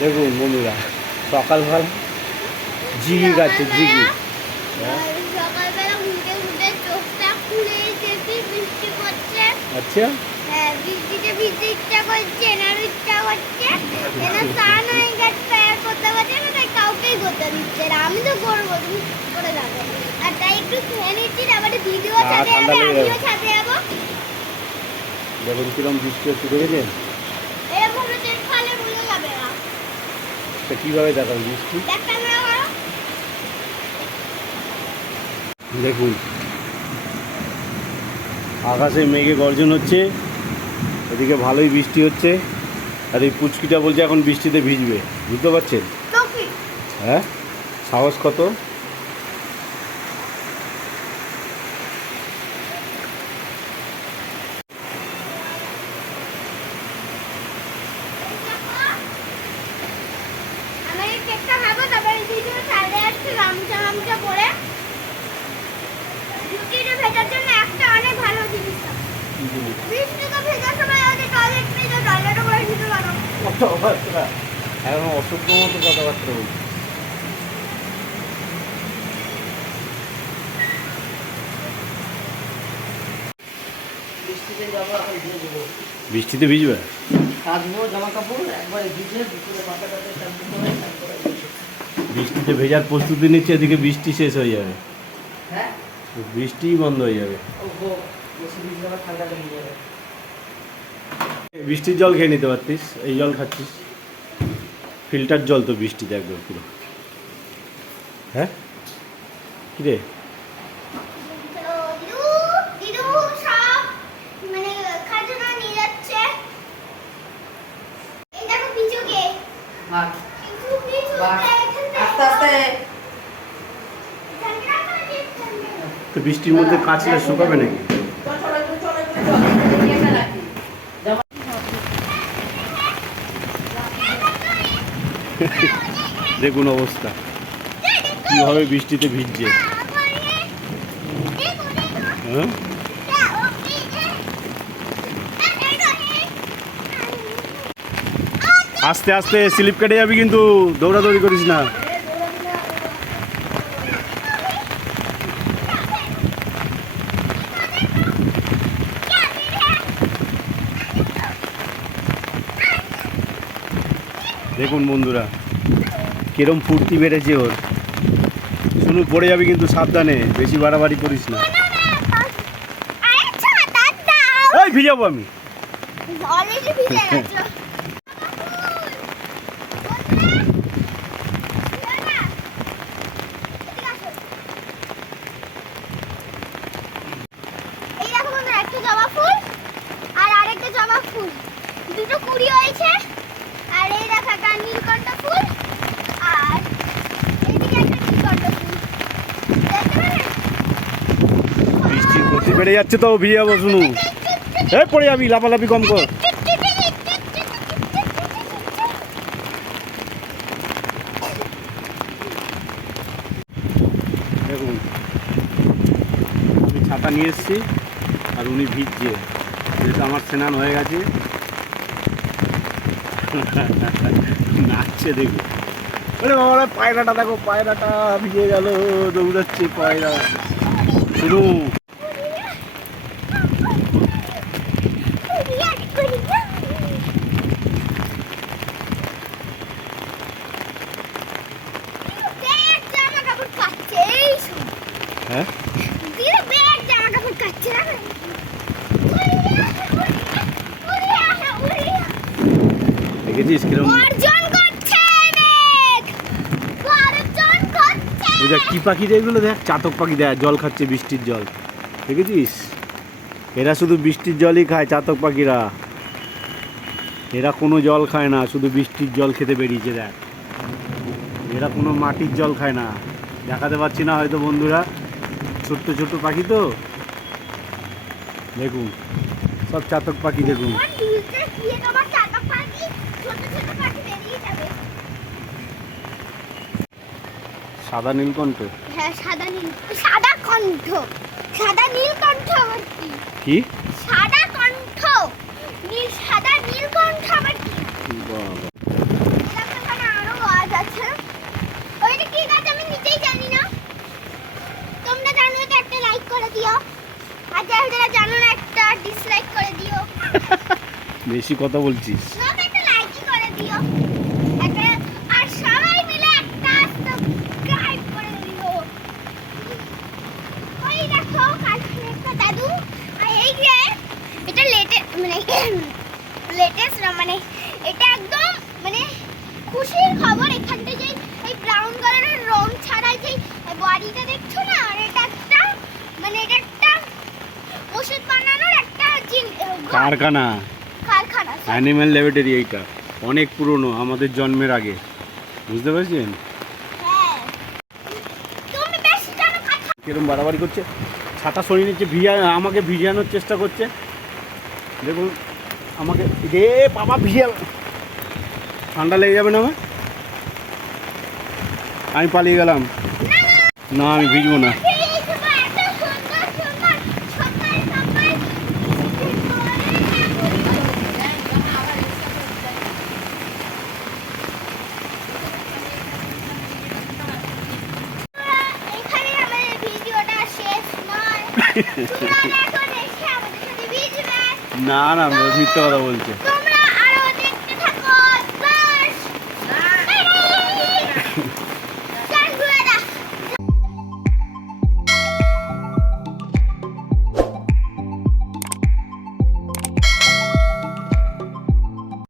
দেখুন বন্ধুরা, সকালবেলা ঝিগি খাচ্ছে ঝিগি। সকালবেলা উঠে উঠে চোখটা খুলে এসেছি, বৃষ্টি পড়ছে। আচ্ছা, হ্যাঁ, বৃষ্টিতে ভিজতে ইচ্ছা করছে, এনারও ইচ্ছা করছে। এনার স্নান হয়ে গেছে, আর করতে পারছে না, তাই কাউকেই করতে দিচ্ছে না। আমি তো করবো, তুমি করে যাবে। আর তাই একটু খেয়ে নিচ্ছি, তারপরে ভিডিও ছাড়তে ঠান্ডা যাবে, লেগে আমিও যাবে। ছাড়তে যাবো। দেখুন কিরম বৃষ্টি হচ্ছে, দেখেছেন? এরকম তেল খালে ভুলে যাবে না। তা কীভাবে দেখান বৃষ্টি? দেখতে না করো। দেখুন আকাশে মেঘে গর্জন হচ্ছে, এদিকে ভালোই বৃষ্টি হচ্ছে। আর এই পুচকিটা বলছে এখন বৃষ্টিতে ভিজবে, বুঝতে পারছেন? টকি। হ্যাঁ, সাহস কত! আমার এই কেকটা খাবো, তারপরে ভিডিও ছাড়তে যাচ্ছি গামছা গামছা পরে। বৃষ্টিতে ভেজার জন্য একটা অনেক ভালো জিনিস আছে। বৃষ্টিতে ভেজার সময় আমাদের টয়লেট নেই, তো টয়লেটও করে দিতে পারো। কথাবার্তা এখন অসভ্য মতো কথাবার্তা বলছে। বৃষ্টিতে যাবো, এখন দিয়ে দেবো। বৃষ্টিতে ভিজবে? কাচবো জামা কাপড়, একবারে ভিজে দুপুরে পাতাটাতে শ্যাম্পু করে তারপরে বসে। বৃষ্টিতে ভেজার প্রস্তুতি নিচ্ছে, এদিকে বৃষ্টি শেষ হয়ে যাবে, হ্যাঁ, বৃষ্টিই বন্ধ হয়ে যাবে। ওগো, বেশি ভিজলে আবার ঠান্ডা লেগে যাবে। বৃষ্টির জল খেয়ে নিতে পারতিস, এই জল খাচ্ছিস। ফিল্টার জল তো বৃষ্টিতে একদম পুরো। হ্যাঁ কিরে? তো দিদু সব মানে খাজনা নিয়ে যাচ্ছে। এই দেখো পিচুকে। আর কিন্তু পিচু বাহ, আস্তে আস্তে। তো বৃষ্টির মধ্যে কাচলে শুকাবে নাকি? দেখুন অবস্থা, কীভাবে বৃষ্টিতে ভিজছে। হ্যাঁ, আস্তে আস্তে স্লিপ কেটে যাবি কিন্তু, দৌড়াদৌড়ি করিস না। দেখুন বন্ধুরা কিরম ফুর্তি বেড়েছে ওর। শুনু পড়ে যাবি কিন্তু, সাবধানে, বেশি বাড়াবাড়ি করিস না। এই ভিজাবো আমি। অলরেডি ভিজে গেছে। এই দেখো বন্ধুরা, একটা জবা ফুল আর আরেকটা জবা ফুল, দুটো কুড়ি হয়েছে। আর এই দেখো একটা নীলকণ্ঠ ফুল, আর এদিকে একটা নীলকণ্ঠ ফুল, দেখতে পেলে? বৃষ্টির গতি বেড়ে যাচ্ছে তো, ভিজে যাবো শুনু। এই পড়ে যাবি, লাফালাফি কম কর। দেখুন আমি ছাতা নিয়ে এসেছি আর উনি ভিজছে, যেহেতু আমার স্নান হয়ে গেছে। নাচছে দেখুন। আরে বাবা, পায়রাটা দেখো, পায়রাটা ভিজে গেল, দৌড়াচ্ছে পায়রা। শুনু ব্যাগ জামা কাপড় কাচ্ছে, এই শোনো। হ্যাঁ, দিদু ব্যাগ জামা কাপড় কাচ্ছে না। দেখেছিস কিরম? গর্জন করছে মেঘ, গর্জন করছে। এই দেখ কি পাখি রে এগুলো, দেখ চাতক পাখি, দেখ জল খাচ্ছে, বৃষ্টির জল। দেখেছিস? এরা শুধু বৃষ্টির জলই খায়, চাতক পাখিরা। এরা কোনো জল খায় না, শুধু বৃষ্টির জল খেতে বেরিয়েছে। দেখ, এরা কোনো মাটির জল খায় না। দেখাতে পারছি না হয়তো বন্ধুরা, ছোট্ট ছোট্ট পাখি তো। দেখুন সব চাতক পাখি, দেখুন। আমার দুলতে গিয়ে তোমার চাতক পাখি, ছোট ছোট পাখি বেরিয়ে যাবে। সাদা নীলকণ্ঠ। হ্যাঁ, সাদা নীল, সাদা কণ্ঠ, সাদা নীলকণ্ঠ আবার কি? কি সাদা কণ্ঠ, নীল, সাদা নীলকণ্ঠ আবার কি? বাবা, দেখো বেশি কথা বলছিস। সবাই একটা লাইক করে দিও, একটা আর সবাই মিলে একটা সাবস্ক্রাইব করে দিও। ওই দেখো কালকে একটা দাদু, আর এই যে এটা লেটেস্ট না, মানে এটা একদম মানে খুশির খবর। এখান থেকে এই ব্রাউন কালারের রং ছাড়া যে বাড়িটা দেখছো না, আর এটা একটা মানে এটা একটা ওষুধ বানানোর একটা কারখানা, কারখানা। Animal laboratory. এইটা অনেক পুরনো, আমাদের জন্মের আগে, বুঝতে পারছেন? হ্যাঁ, তুমি বেশি জানো কথা। কিরম বাড়াবাড়ি করছে, ছাতা সরিয়ে নিচ্ছে, আমাকে ভিজানোর চেষ্টা করছে। দেখুন আমাকে, রে বাবা ভিজে, ঠান্ডা লেগে যাবে না আমার? আমি পালিয়ে গেলাম। না আমি ভিজবো না। এখানে আমাদের ভিডিওটা শেষ নয়। তোমরা এখন এসে আমাদের সাথে ভিজবে। না না মিথ্যা কথা বলছে। তো